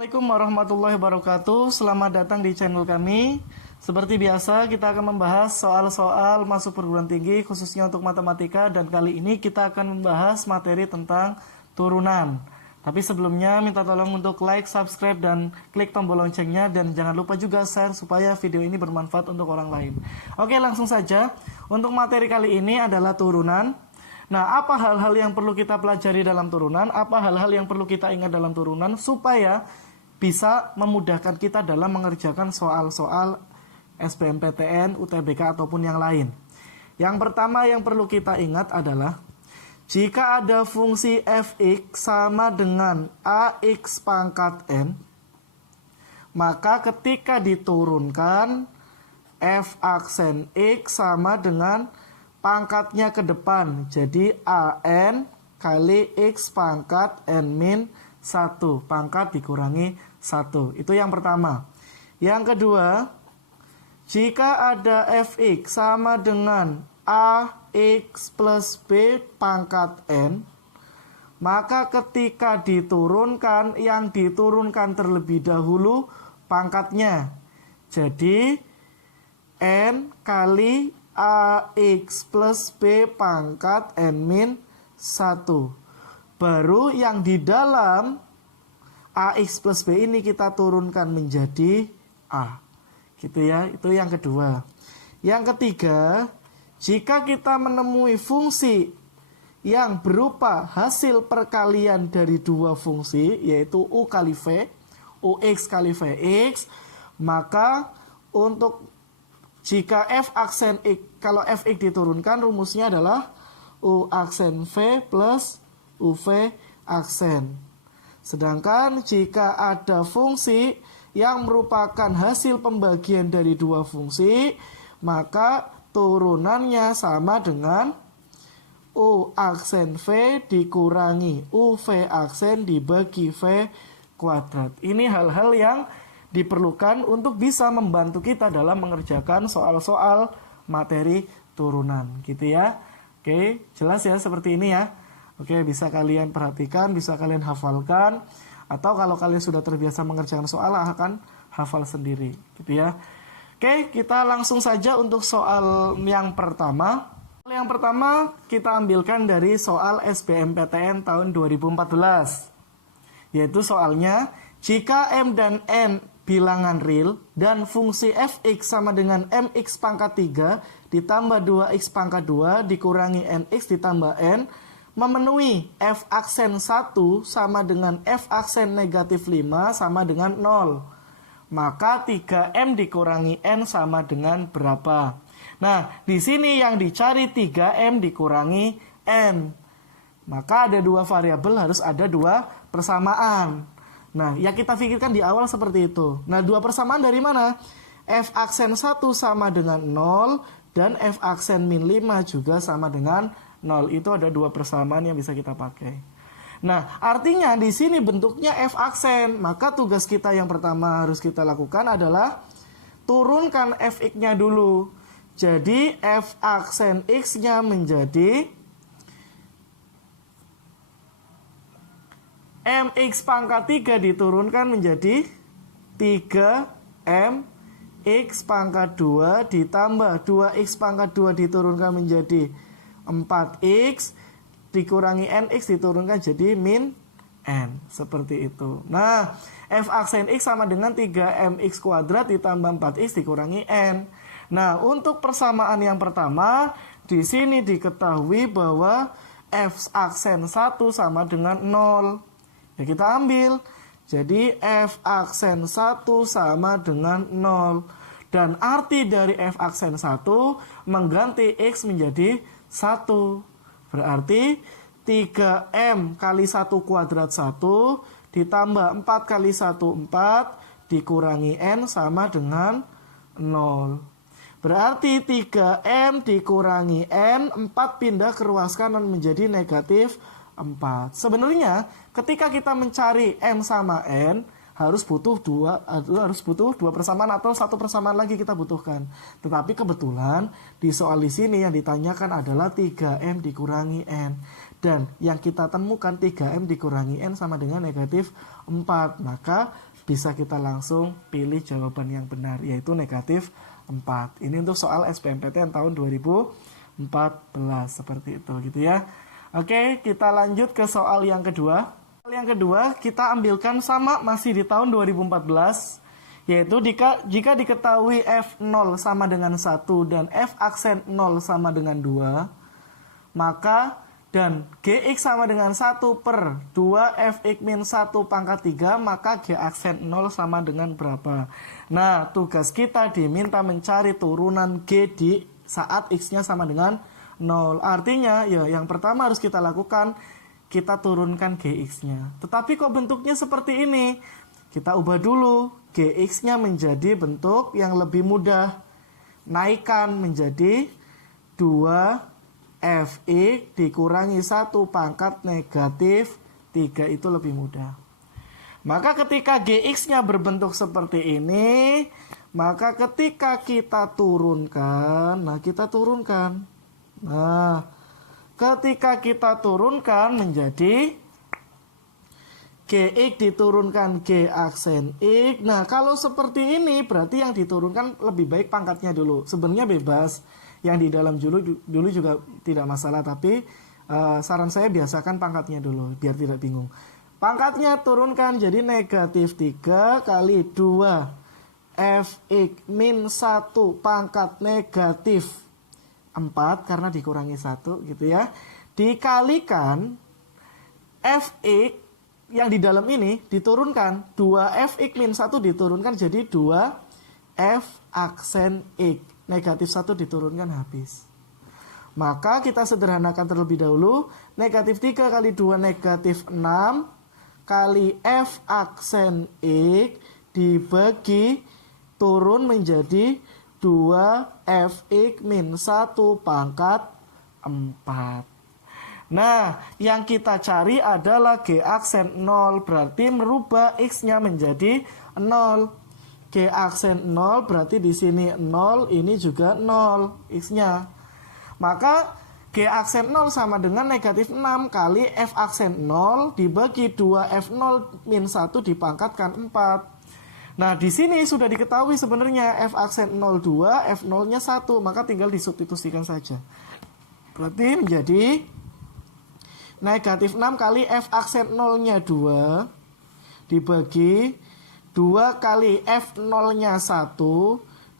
Assalamualaikum warahmatullahi wabarakatuh. Selamat datang di channel kami. Seperti biasa, kita akan membahas soal-soal masuk perguruan tinggi khususnya untuk matematika, dan kali ini kita akan membahas materi tentang turunan. Tapi sebelumnya minta tolong untuk like, subscribe, dan klik tombol loncengnya, dan jangan lupa juga share supaya video ini bermanfaat untuk orang lain. Oke, langsung saja. Untuk materi kali ini adalah turunan. Nah, apa hal-hal yang perlu kita pelajari dalam turunan? Apa hal-hal yang perlu kita ingat dalam turunan supaya bisa memudahkan kita dalam mengerjakan soal-soal SBMPTN, UTBK, ataupun yang lain. Yang pertama yang perlu kita ingat adalah jika ada fungsi fx sama dengan ax pangkat n, maka ketika diturunkan f aksen x sama dengan pangkatnya ke depan, jadi an kali x pangkat n min 1, pangkat dikurangi 1. Itu yang pertama. Yang kedua, jika ada fx sama dengan ax plus b pangkat n, maka ketika diturunkan, yang diturunkan terlebih dahulu pangkatnya. Jadi n kali ax plus b pangkat n min 1. Baru yang di dalam ax plus b ini kita turunkan menjadi a. Gitu ya, itu yang kedua. Yang ketiga, jika kita menemui fungsi yang berupa hasil perkalian dari dua fungsi, yaitu u kali v, ux kali vx, maka untuk jika f aksen x, kalau fx diturunkan, rumusnya adalah u aksen v plus uv aksen. Sedangkan jika ada fungsi yang merupakan hasil pembagian dari dua fungsi, maka turunannya sama dengan u aksen v dikurangi uv aksen dibagi v kuadrat. Ini hal-hal yang diperlukan untuk bisa membantu kita dalam mengerjakan soal-soal materi turunan, gitu ya. Oke, jelas ya seperti ini ya. Oke, bisa kalian perhatikan, bisa kalian hafalkan, atau kalau kalian sudah terbiasa mengerjakan soal akan hafal sendiri, gitu ya. Oke, kita langsung saja untuk soal yang pertama. Yang pertama kita ambilkan dari soal SBMPTN tahun 2014. Yaitu soalnya, jika m dan n bilangan real dan fungsi fx sama dengan mx pangkat 3 ditambah 2x pangkat 2 dikurangi nx ditambah n, memenuhi f aksen 1 sama dengan f aksen negatif 5 sama dengan 0. Maka 3m dikurangi n sama dengan berapa? Nah, di sini yang dicari 3m dikurangi n. Maka ada dua variabel, harus ada dua persamaan. Nah, yang kita pikirkan di awal seperti itu. Nah, dua persamaan dari mana? F aksen 1 sama dengan 0 dan f aksen min 5 juga sama dengan 0. Itu ada dua persamaan yang bisa kita pakai. Nah, artinya di sini bentuknya f aksen. Maka tugas kita yang pertama harus kita lakukan adalah turunkan fx-nya dulu. Jadi f aksen x-nya menjadi mx pangkat 3 diturunkan menjadi 3m x pangkat 2 ditambah 2x pangkat 2 diturunkan menjadi 4x dikurangi nx diturunkan jadi min n. Seperti itu. Nah, f aksen x sama dengan 3mx kuadrat ditambah 4x dikurangi n. Nah, untuk persamaan yang pertama, di sini diketahui bahwa f aksen 1 sama dengan 0. Ya, kita ambil. Jadi f aksen 1 sama dengan 0. Dan arti dari f aksen 1 mengganti x menjadi 1. Berarti 3m kali 1 kuadrat 1 ditambah 4 kali 1 4 dikurangi n sama dengan 0. Berarti 3m dikurangi n, 4 pindah ke ruas kanan menjadi negatif 4. Sebenarnya ketika kita mencari m sama n, harus butuh dua persamaan atau satu persamaan lagi kita butuhkan. Tetapi kebetulan di soal di sini yang ditanyakan adalah 3m dikurangi n. Dan yang kita temukan 3m dikurangi n sama dengan negatif 4. Maka bisa kita langsung pilih jawaban yang benar, yaitu negatif 4. Ini untuk soal SBMPTN tahun 2014 seperti itu gitu ya. Oke, kita lanjut ke soal yang kedua. Soal yang kedua kita ambilkan sama masih di tahun 2014, yaitu jika diketahui F0 sama dengan 1 dan F aksen 0 sama dengan 2, maka dan Gx sama dengan 1 per 2 Fx min 1 pangkat 3, maka G aksen 0 sama dengan berapa? Nah, tugas kita diminta mencari turunan G di saat X-nya sama dengan 0. Artinya, ya yang pertama harus kita lakukan, kita turunkan Gx-nya. Tetapi kok bentuknya seperti ini? Kita ubah dulu. Gx-nya menjadi bentuk yang lebih mudah. Naikkan menjadi 2 Fx dikurangi 1 pangkat negatif 3, itu lebih mudah. Maka ketika Gx-nya berbentuk seperti ini, maka ketika kita turunkan, ketika kita turunkan menjadi Gx diturunkan G aksen X. Nah, kalau seperti ini berarti yang diturunkan lebih baik pangkatnya dulu. Sebenarnya bebas. Yang di dalam dulu juga tidak masalah, tapi saran saya biasakan pangkatnya dulu biar tidak bingung. Pangkatnya turunkan jadi negatif 3 kali 2 Fx min 1 pangkat negatif 4 karena dikurangi 1 gitu ya. Dikalikan Fx yang di dalam ini diturunkan 2 Fx min 1 diturunkan jadi 2 F aksen X. Negatif 1 diturunkan habis. Maka kita sederhanakan terlebih dahulu. Negatif 3 kali 2 negatif 6 kali F aksen X dibagi turun menjadi 2 Fx min 1 pangkat 4. Nah, yang kita cari adalah G aksen 0. Berarti merubah X-nya menjadi 0. G aksen 0 berarti di sini 0, ini juga 0 X-nya. Maka G aksen 0 sama dengan negatif 6 kali F aksen 0 dibagi 2 F0 min 1 dipangkatkan 4. Nah, di sini sudah diketahui sebenarnya F aksen 0 2, F0-nya 1, maka tinggal disubstitusikan saja. Berarti menjadi negatif 6 kali F aksen 0-nya 2 dibagi 2 kali F0-nya 1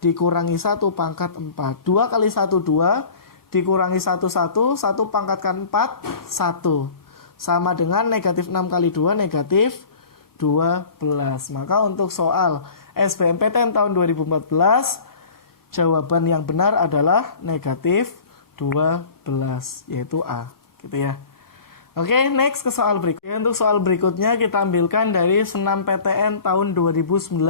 dikurangi 1 pangkat 4. 2 kali 1, 2 dikurangi 1, 1. 1 pangkatkan 4, 1. Sama dengan negatif 6 kali 2, negatif 12. Maka untuk soal SBMPTN tahun 2014, jawaban yang benar adalah negatif 12, yaitu A. Gitu ya. Oke, next ke soal berikutnya. Untuk soal berikutnya kita ambilkan dari Senam PTN tahun 2009.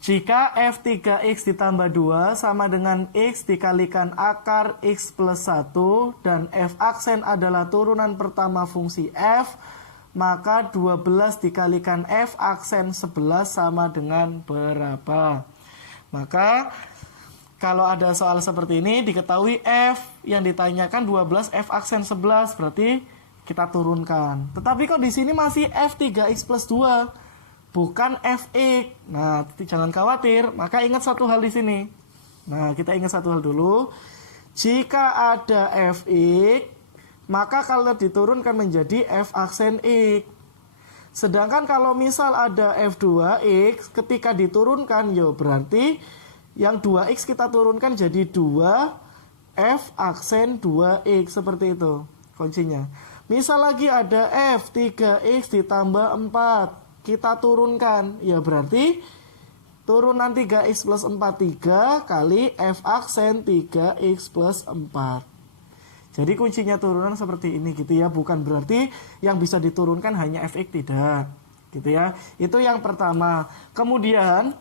Jika F3X ditambah 2 sama dengan X dikalikan akar X plus 1 dan F aksen adalah turunan pertama fungsi F, maka 12 dikalikan F aksen 11 sama dengan berapa? Maka kalau ada soal seperti ini, diketahui F yang ditanyakan 12 F aksen 11, berarti kita turunkan. Tetapi kok di sini masih F3X plus 2, bukan Fx. Nah, jangan khawatir, maka ingat satu hal di sini. Nah, kita ingat satu hal dulu. Jika ada Fx, maka kalau diturunkan menjadi F aksen X. Sedangkan kalau misal ada F2X, ketika diturunkan, ya berarti yang 2X kita turunkan jadi 2 F aksen 2X, seperti itu kuncinya. Misal lagi ada F 3X ditambah 4, kita turunkan, ya berarti turunan 3X plus 4 3 kali F aksen 3X plus 4. Jadi kuncinya turunan seperti ini gitu ya, bukan berarti yang bisa diturunkan hanya Fx, tidak gitu ya. Itu yang pertama. Kemudian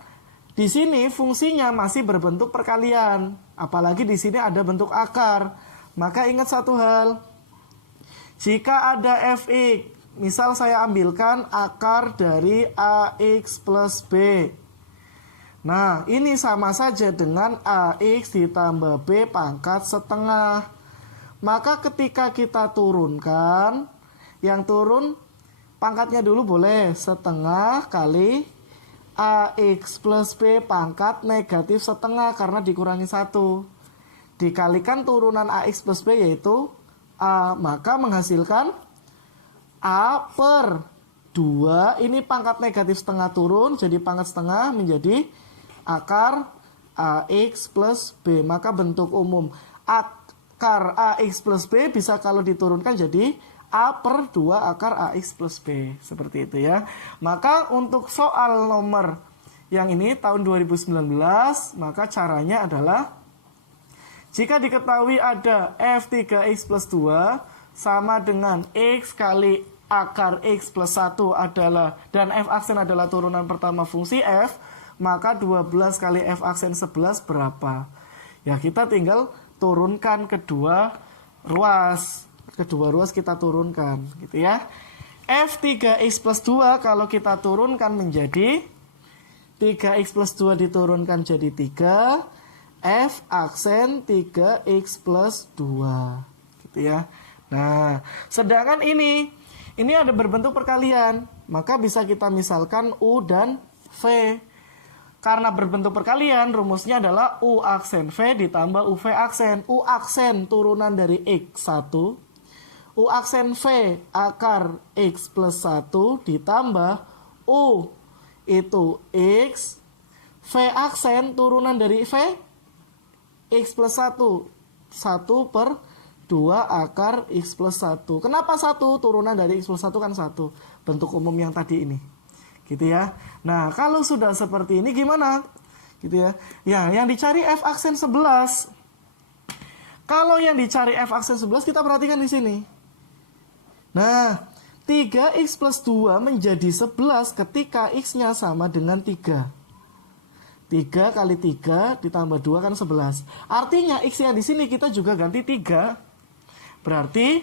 di sini fungsinya masih berbentuk perkalian, apalagi di sini ada bentuk akar. Maka ingat satu hal, jika ada Fx, misal saya ambilkan akar dari AX plus B. Nah, ini sama saja dengan AX ditambah B pangkat setengah. Maka ketika kita turunkan, yang turun Pangkatnya dulu boleh, setengah kali AX plus B pangkat negatif setengah karena dikurangi 1. Dikalikan turunan AX plus B yaitu A, maka menghasilkan A per 2. Ini pangkat negatif setengah turun, jadi pangkat setengah menjadi akar AX plus B. Maka bentuk umum akar AX plus B bisa kalau diturunkan jadi A per 2 akar AX plus B. Seperti itu ya. Maka untuk soal nomor yang ini tahun 2019, maka caranya adalah jika diketahui ada F3X plus 2 sama dengan X kali akar X plus 1 adalah, dan F aksen adalah turunan pertama fungsi F, maka 12 kali F aksen 11 berapa? Ya kita tinggal turunkan kedua ruas. Kedua ruas kita turunkan gitu ya. F3X plus 2 kalau kita turunkan menjadi 3X plus 2 diturunkan jadi 3, F aksen 3X plus 2 gitu ya. Nah, sedangkan ini ada berbentuk perkalian, maka bisa kita misalkan U dan V. Karena berbentuk perkalian, rumusnya adalah U aksen V ditambah UV aksen. U aksen turunan dari X1, U aksen V akar X plus 1 ditambah U itu X, V aksen turunan dari V X plus 1, 1 per 2 akar X plus 1. Kenapa 1? Turunan dari X plus 1 kan 1. Bentuk umum yang tadi ini. Gitu ya. Nah, kalau sudah seperti ini gimana? Gitu ya. Ya, yang dicari F aksen 11. Kalau yang dicari F aksen 11 kita perhatikan di sini. Nah, 3X plus 2 menjadi 11 ketika X-nya sama dengan 3. 3 kali 3 ditambah 2 kan 11. Artinya X yang di sini kita juga ganti 3. Berarti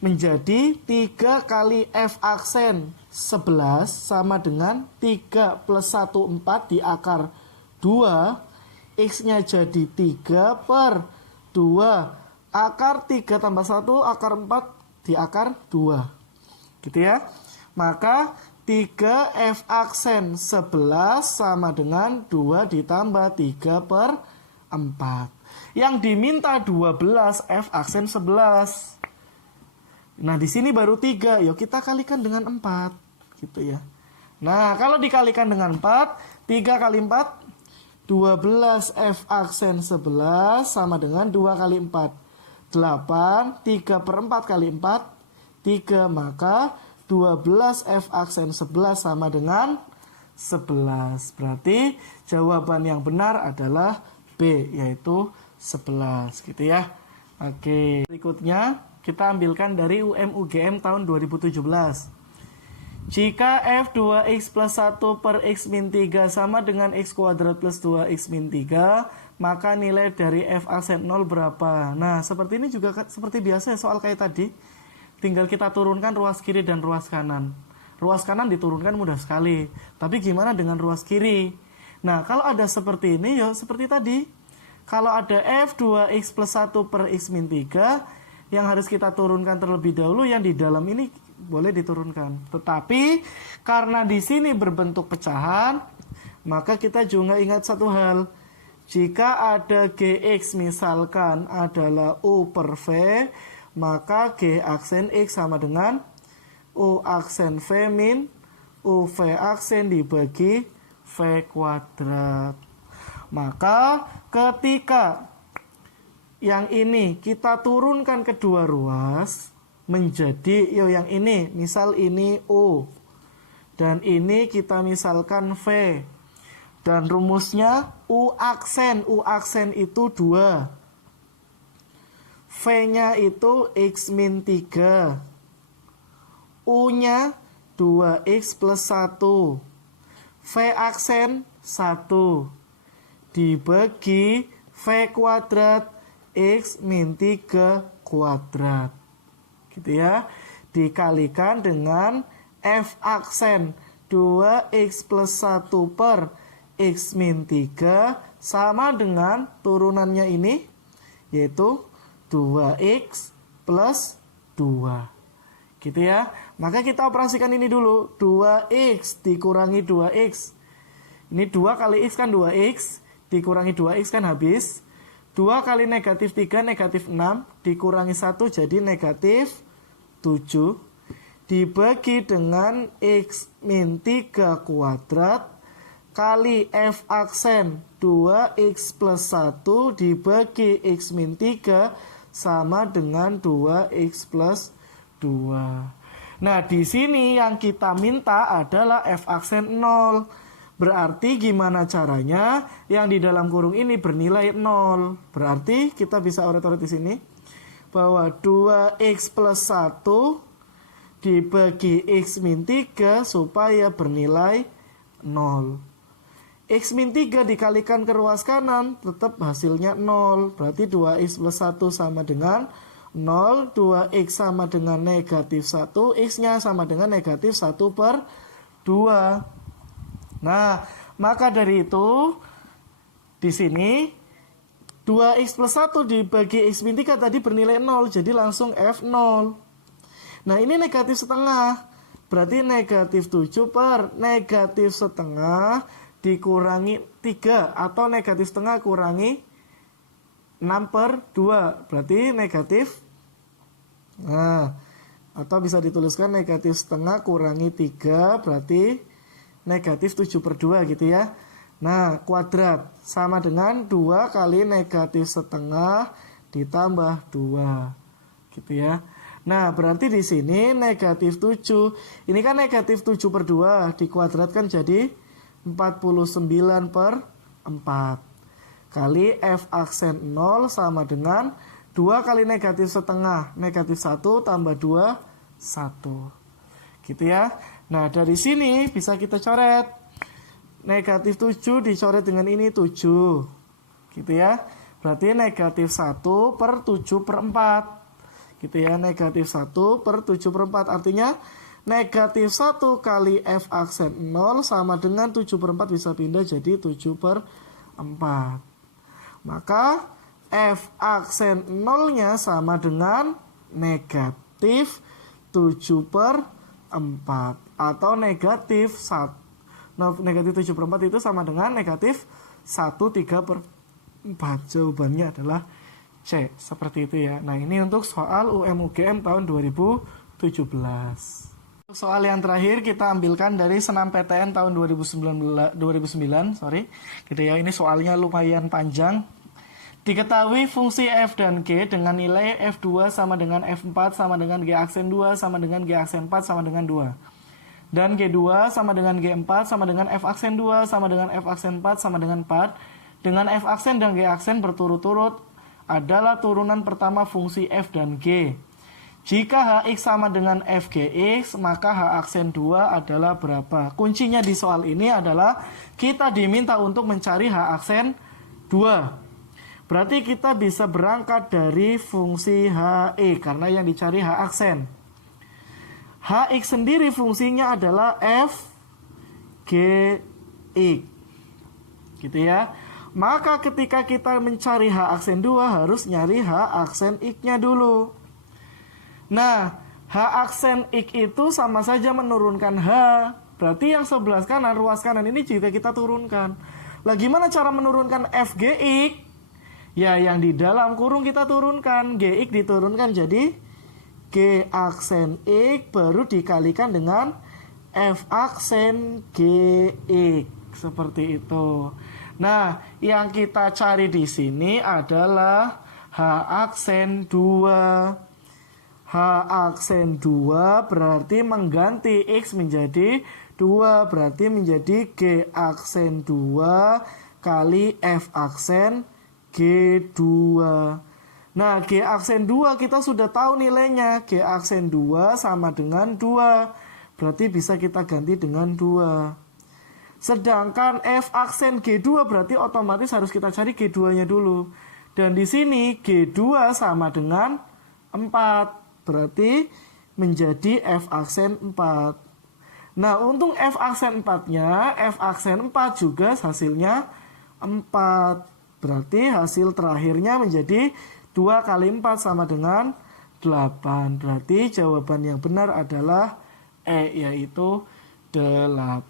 menjadi 3 kali F aksen 11 sama dengan 3 plus 1, 4 di akar 2. X-nya jadi 3 per 2. Akar 3 tambah 1, akar 4 di akar 2. Gitu ya. Maka 3 F aksen 11 sama dengan 2 ditambah 3 per 4. Yang diminta 12 F aksen 11. Nah, di sini baru 3. Yuk kita kalikan dengan 4. Gitu ya. Nah, kalau dikalikan dengan 4, 3 kali 4, 12 F aksen 11 sama dengan 2 kali 4. 8, 3 per 4 kali 4, 3. Maka 12 F aksen 11 sama dengan 11. Berarti jawaban yang benar adalah B, yaitu 11 gitu ya. Oke, berikutnya kita ambilkan dari UM-UGM tahun 2017. Jika F2X plus 1 per X min 3 sama dengan X kuadrat plus 2X min 3, maka nilai dari F aksen 0 berapa? Nah, seperti ini juga seperti biasa ya, soal kayak tadi. Tinggal kita turunkan ruas kiri dan ruas kanan. Ruas kanan diturunkan mudah sekali. Tapi gimana dengan ruas kiri? Nah, kalau ada seperti ini, ya seperti tadi. Kalau ada F2X plus 1 per X min 3, yang harus kita turunkan terlebih dahulu, yang di dalam ini boleh diturunkan. Tetapi, karena di sini berbentuk pecahan, maka kita juga ingat satu hal. Jika ada GX misalkan adalah U per V, maka G aksen X sama dengan U aksen V min UV aksen dibagi V kuadrat. Maka ketika yang ini kita turunkan kedua ruas menjadi, yang ini misal ini U dan ini kita misalkan V, dan rumusnya U aksen itu 2, V-nya itu X min 3, U-nya 2X plus 1, V aksen 1, dibagi V kuadrat X min 3 kuadrat. Gitu ya. Dikalikan dengan F aksen 2X plus 1 per X min 3 sama dengan turunannya ini, yaitu 2X plus 2. Gitu ya. Maka kita operasikan ini dulu. 2x dikurangi 2x. Ini 2 kali x kan 2x. Dikurangi 2x kan habis. 2 kali negatif 3 negatif 6. Dikurangi 1 jadi negatif 7. Dibagi dengan x min 3 kuadrat. Kali f aksen 2x plus 1 dibagi x min 3 sama dengan 2x plus 2. Nah, di sini yang kita minta adalah f aksen 0. Berarti gimana caranya yang di dalam kurung ini bernilai 0. Berarti kita bisa oret-oret di sini bahwa 2x plus 1 dibagi x min 3 supaya bernilai 0. X min 3 dikalikan ke ruas kanan tetap hasilnya 0. Berarti 2x plus 1 sama dengan 0, 2x sama dengan negatif 1, x-nya sama dengan negatif 1 per 2. Nah, maka dari itu, di sini 2x plus 1 dibagi x min 3 tadi bernilai 0, jadi langsung F0. Nah, ini negatif setengah, berarti negatif 7 per negatif setengah dikurangi 3, atau negatif setengah kurangi 6 per 2, berarti negatif. Nah, atau bisa dituliskan negatif setengah kurangi 3, berarti negatif 7 per 2 gitu ya. Nah, kuadrat sama dengan 2 kali negatif setengah ditambah 2. Gitu ya. Nah, berarti di sini negatif 7. Ini kan negatif 7 per 2 dikuadratkan jadi 49 per 4. Kali f aksen 0 sama dengan 2 kali negatif setengah, negatif 1 tambah 2, 1. Gitu ya. Nah, dari sini bisa kita coret. Negatif 7 dicoret dengan ini 7. Gitu ya. Berarti negatif 1 per 7 per 4. Gitu ya. Negatif 1 per 7 per 4. Artinya negatif 1 kali f aksen 0 sama dengan 7 per 4 bisa pindah jadi 7 per 4. Maka f aksen 0-nya sama dengan negatif 7 per 4. Atau negatif 1. Nah, negatif 7 per 4 itu sama dengan negatif 1/3 per 4. Jawabannya adalah C. Seperti itu ya. Nah, ini untuk soal UM-UGM tahun 2017. Soal yang terakhir kita ambilkan dari senam PTN tahun 2009, gitu ya. Ini soalnya lumayan panjang. Diketahui fungsi f dan g dengan nilai f2 sama dengan f4 sama dengan g aksen 2 sama dengan g aksen 4 sama dengan 2. Dan g2 sama dengan g4 sama dengan f aksen 2 sama dengan f aksen 4 sama dengan 4. Dengan f aksen dan g aksen berturut-turut adalah turunan pertama fungsi f dan g. Jika hx sama dengan fgx, maka h aksen 2 adalah berapa? Kuncinya di soal ini adalah kita diminta untuk mencari h aksen 2. Berarti kita bisa berangkat dari fungsi he, karena yang dicari h aksen. Hx sendiri fungsinya adalah fgx. Gitu ya. Maka ketika kita mencari h aksen 2 harus nyari h aksen x-nya dulu. Nah, h aksen x itu sama saja menurunkan h. Berarti yang sebelah kanan, ruas kanan ini juga kita turunkan. Lah gimana cara menurunkan fgx? Ya, yang di dalam kurung kita turunkan. Gx diturunkan jadi g aksen x baru dikalikan dengan f aksen gx. Seperti itu. Nah, yang kita cari di sini adalah h aksen 2. H aksen 2 berarti mengganti X menjadi 2. Berarti menjadi G aksen 2 kali F aksen G2. Nah, G aksen 2 kita sudah tahu nilainya. G aksen 2 sama dengan 2. Berarti bisa kita ganti dengan 2. Sedangkan F aksen G2 berarti otomatis harus kita cari G2-nya dulu. Dan di sini G2 sama dengan 4. Berarti menjadi F aksen 4. Nah, untuk F aksen 4-nya, F aksen 4 juga hasilnya 4. Berarti hasil terakhirnya menjadi 2 kali 4 sama dengan 8. Berarti jawaban yang benar adalah E, yaitu 8.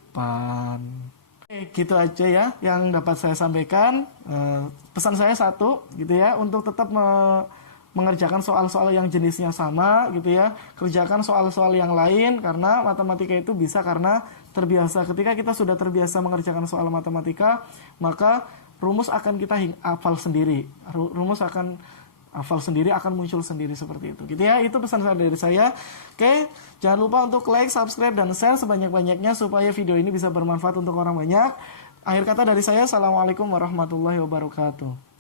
Gitu aja ya yang dapat saya sampaikan. Pesan saya satu gitu ya, untuk tetap mengerjakan soal-soal yang jenisnya sama gitu ya. Kerjakan soal-soal yang lain, karena matematika itu bisa karena terbiasa. Ketika kita sudah terbiasa mengerjakan soal matematika, maka rumus akan kita hafal sendiri. Rumus akan hafal sendiri, akan muncul sendiri seperti itu. Gitu ya, itu pesan dari saya. Oke, jangan lupa untuk like, subscribe, dan share sebanyak-banyaknya supaya video ini bisa bermanfaat untuk orang banyak. Akhir kata dari saya, Assalamualaikum warahmatullahi wabarakatuh.